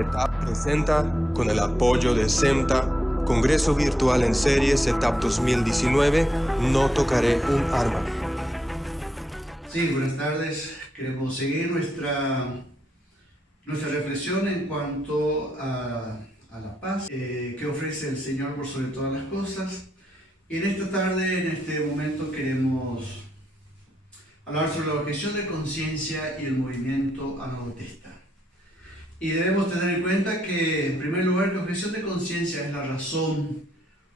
ETAP presenta, con el apoyo de CEMTA, Congreso Virtual en Series ETAP 2019, No Tocaré un Arma. Sí, buenas tardes. Queremos seguir nuestra reflexión en cuanto a la paz que ofrece el Señor por sobre todas las cosas. Y en esta tarde, en este momento, queremos hablar sobre la objeción de conciencia y el movimiento anabautista. Y debemos tener en cuenta que, en primer lugar, la objeción de conciencia es la razón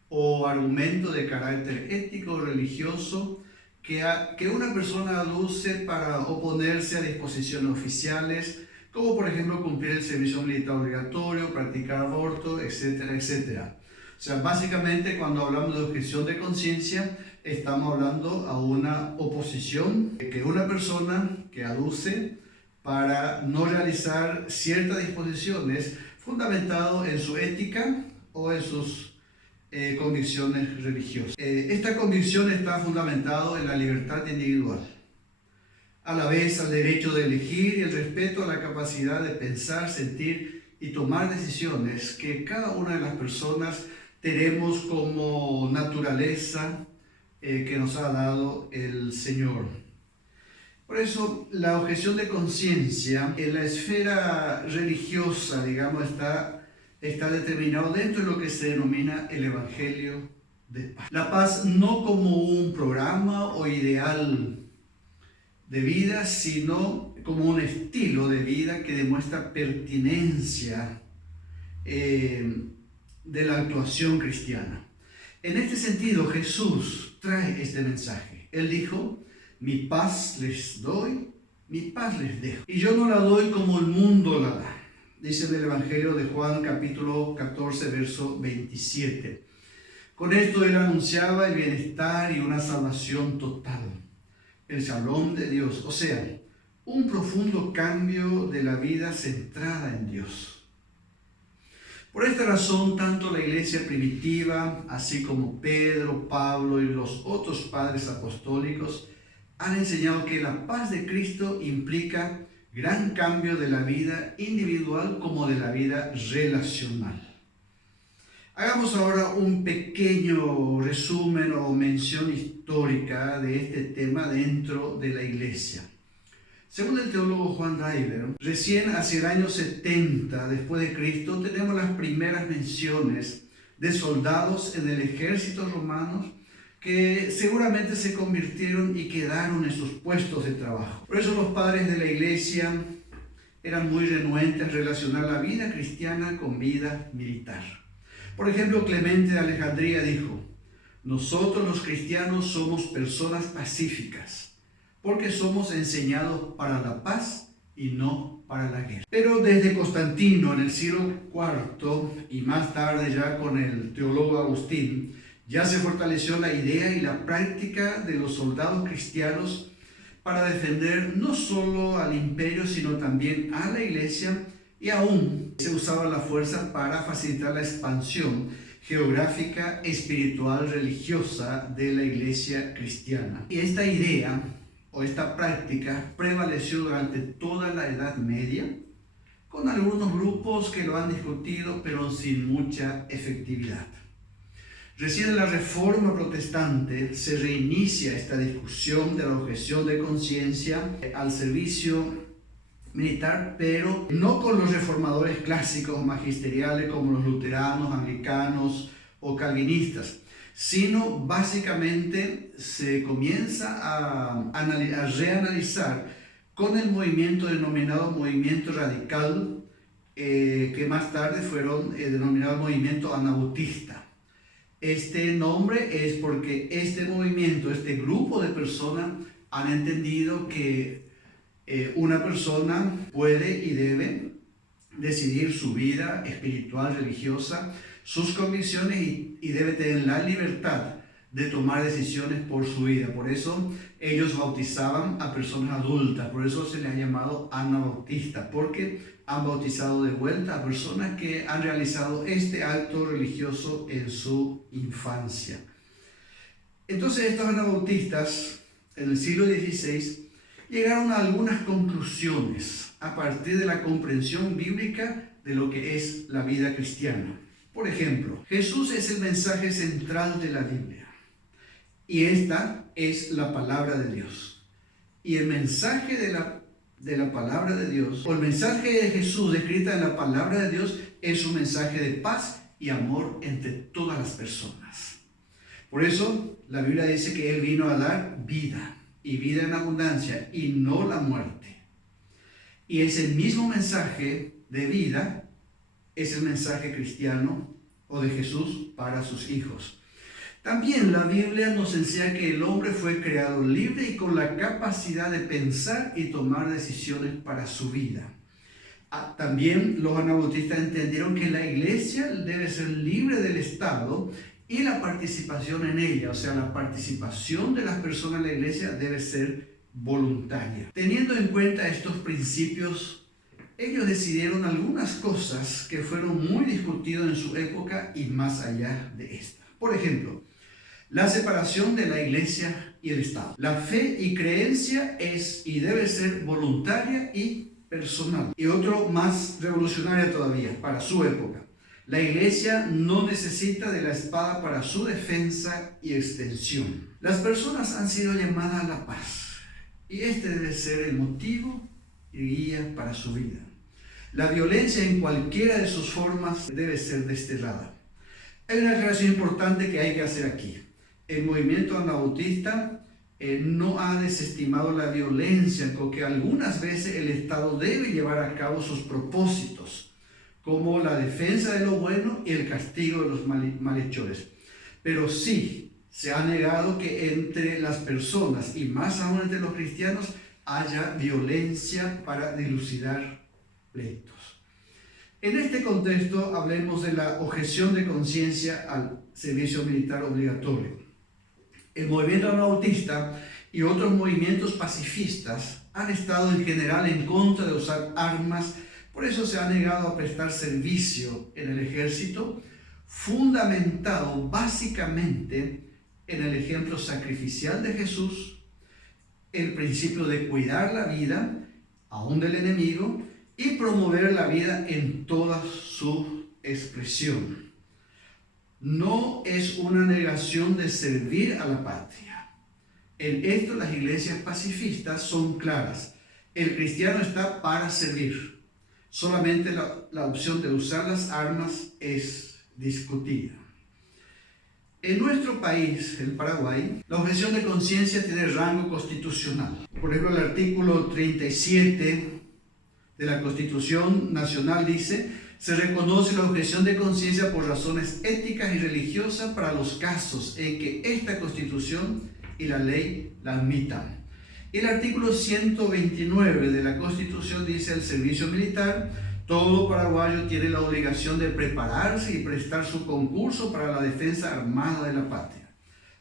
o argumento de carácter ético o religioso que una persona aduce para oponerse a disposiciones oficiales, como por ejemplo cumplir el servicio militar obligatorio, practicar aborto, etcétera, etcétera. O sea, básicamente cuando hablamos de objeción de conciencia, estamos hablando a una oposición que una persona que aduce para no realizar ciertas disposiciones fundamentado en su ética o en sus convicciones religiosas. Esta convicción está fundamentada en la libertad individual, a la vez al derecho de elegir y el respeto a la capacidad de pensar, sentir y tomar decisiones que cada una de las personas tenemos como naturaleza que nos ha dado el Señor. Por eso, la objeción de conciencia en la esfera religiosa, digamos, está determinado dentro de lo que se denomina el Evangelio de paz. La paz no como un programa o ideal de vida, sino como un estilo de vida que demuestra pertinencia de la actuación cristiana. En este sentido, Jesús trae este mensaje. Él dijo: mi paz les doy, mi paz les dejo. Y yo no la doy como el mundo la da. Dice en el Evangelio de Juan capítulo 14, verso 27. Con esto él anunciaba el bienestar y una salvación total, el shalom de Dios, o sea, un profundo cambio de la vida centrada en Dios. Por esta razón, tanto la iglesia primitiva, así como Pedro, Pablo y los otros padres apostólicos, han enseñado que la paz de Cristo implica gran cambio de la vida individual como de la vida relacional. Hagamos ahora un pequeño resumen o mención histórica de este tema dentro de la iglesia. Según el teólogo Juan Reiber, recién hacia el año 70 después de Cristo tenemos las primeras menciones de soldados en el ejército romano que seguramente se convirtieron y quedaron en sus puestos de trabajo. Por eso los padres de la iglesia eran muy renuentes a relacionar la vida cristiana con vida militar. Por ejemplo, Clemente de Alejandría dijo: nosotros los cristianos somos personas pacíficas, porque somos enseñados para la paz y no para la guerra. Pero desde Constantino en el siglo IV y más tarde ya con el teólogo Agustín, ya se fortaleció la idea y la práctica de los soldados cristianos para defender no solo al imperio, sino también a la iglesia, y aún se usaba la fuerza para facilitar la expansión geográfica, espiritual, religiosa de la iglesia cristiana. Y esta idea o esta práctica prevaleció durante toda la Edad Media, con algunos grupos que lo han discutido, pero sin mucha efectividad. Recién en la Reforma Protestante se reinicia esta discusión de la objeción de conciencia al servicio militar, pero no con los reformadores clásicos magisteriales como los luteranos, anglicanos o calvinistas, sino básicamente se comienza a reanalizar con el movimiento denominado movimiento radical, que más tarde fueron denominados movimiento anabautista. Este nombre es porque este movimiento, este grupo de personas han entendido que una persona puede y debe decidir su vida espiritual, religiosa, sus convicciones y debe tener la libertad de tomar decisiones por su vida. Por eso ellos bautizaban a personas adultas, por eso se les ha llamado anabautistas, porque han bautizado de vuelta a personas que han realizado este acto religioso en su infancia. Entonces estos anabautistas en el siglo XVI llegaron a algunas conclusiones a partir de la comprensión bíblica de lo que es la vida cristiana. Por ejemplo, Jesús es el mensaje central de la Biblia y esta es la palabra de Dios. Y el mensaje de la palabra de Dios, o el mensaje de Jesús escrita en la palabra de Dios, es un mensaje de paz y amor entre todas las personas. Por eso la Biblia dice que Él vino a dar vida, y vida en abundancia, y no la muerte. Y ese mismo mensaje de vida es el mensaje cristiano o de Jesús para sus hijos. También la Biblia nos enseña que el hombre fue creado libre y con la capacidad de pensar y tomar decisiones para su vida. También los anabautistas entendieron que la iglesia debe ser libre del Estado y la participación en ella, o sea, la participación de las personas en la iglesia debe ser voluntaria. Teniendo en cuenta estos principios, ellos decidieron algunas cosas que fueron muy discutidas en su época y más allá de esta. Por ejemplo, la separación de la iglesia y el Estado. La fe y creencia es y debe ser voluntaria y personal. Y otro más revolucionario todavía, para su época. La iglesia no necesita de la espada para su defensa y extensión. Las personas han sido llamadas a la paz y este debe ser el motivo y guía para su vida. La violencia en cualquiera de sus formas debe ser desterrada. Hay una aclaración importante que hay que hacer aquí. El movimiento anabautista no ha desestimado la violencia, porque algunas veces el Estado debe llevar a cabo sus propósitos, como la defensa de lo bueno y el castigo de los malhechores. Pero sí se ha negado que entre las personas, y más aún entre los cristianos, haya violencia para dilucidar pleitos. En este contexto hablemos de la objeción de conciencia al servicio militar obligatorio. El movimiento anabautista y otros movimientos pacifistas han estado en general en contra de usar armas, por eso se ha negado a prestar servicio en el ejército, fundamentado básicamente en el ejemplo sacrificial de Jesús, el principio de cuidar la vida, aún del enemigo, y promover la vida en toda su expresión. No es una negación de servir a la patria. En esto las iglesias pacifistas son claras. El cristiano está para servir. Solamente la opción de usar las armas es discutida. En nuestro país, el Paraguay, la objeción de conciencia tiene rango constitucional. Por ejemplo, el artículo 37 de la Constitución Nacional dice: se reconoce la objeción de conciencia por razones éticas y religiosas para los casos en que esta Constitución y la ley la admitan. El artículo 129 de la Constitución dice: el servicio militar, todo paraguayo tiene la obligación de prepararse y prestar su concurso para la defensa armada de la patria.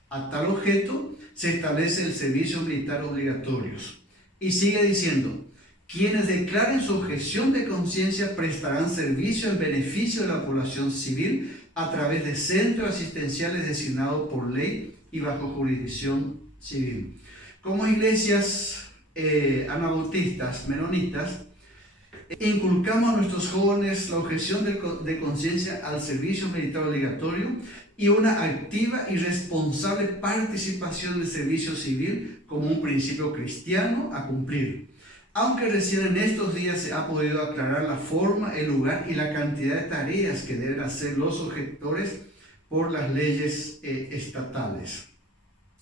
A tal objeto se establece el servicio militar obligatorio. Y sigue diciendo: quienes declaren su objeción de conciencia prestarán servicio en beneficio de la población civil a través de centros asistenciales designados por ley y bajo jurisdicción civil. Como iglesias anabautistas, menonitas, inculcamos a nuestros jóvenes la objeción de conciencia al servicio militar obligatorio y una activa y responsable participación del servicio civil como un principio cristiano a cumplir. Aunque recién en estos días se ha podido aclarar la forma, el lugar y la cantidad de tareas que deben hacer los objetores por las leyes estatales.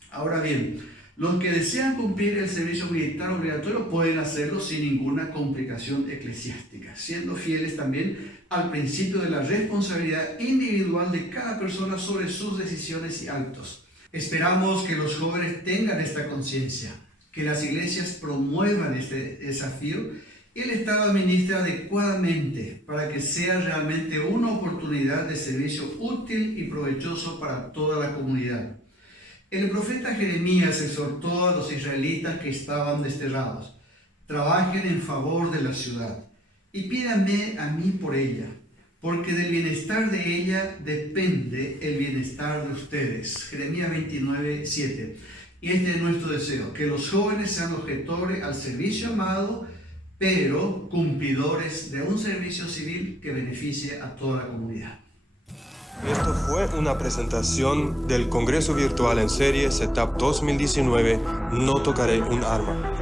Ahora bien, los que desean cumplir el servicio militar obligatorio pueden hacerlo sin ninguna complicación eclesiástica, siendo fieles también al principio de la responsabilidad individual de cada persona sobre sus decisiones y actos. Esperamos que los jóvenes tengan esta conciencia, que las iglesias promuevan este desafío y el Estado administre adecuadamente para que sea realmente una oportunidad de servicio útil y provechoso para toda la comunidad. El profeta Jeremías exhortó a los israelitas que estaban desterrados: trabajen en favor de la ciudad y pídanme a mí por ella, porque del bienestar de ella depende el bienestar de ustedes. Jeremías 29:7. Y este es nuestro deseo, que los jóvenes sean objetores al servicio amado pero cumplidores de un servicio civil que beneficie a toda la comunidad. Esto fue una presentación del Congreso Virtual en Serie Setup 2019 No Tocaré un Arma.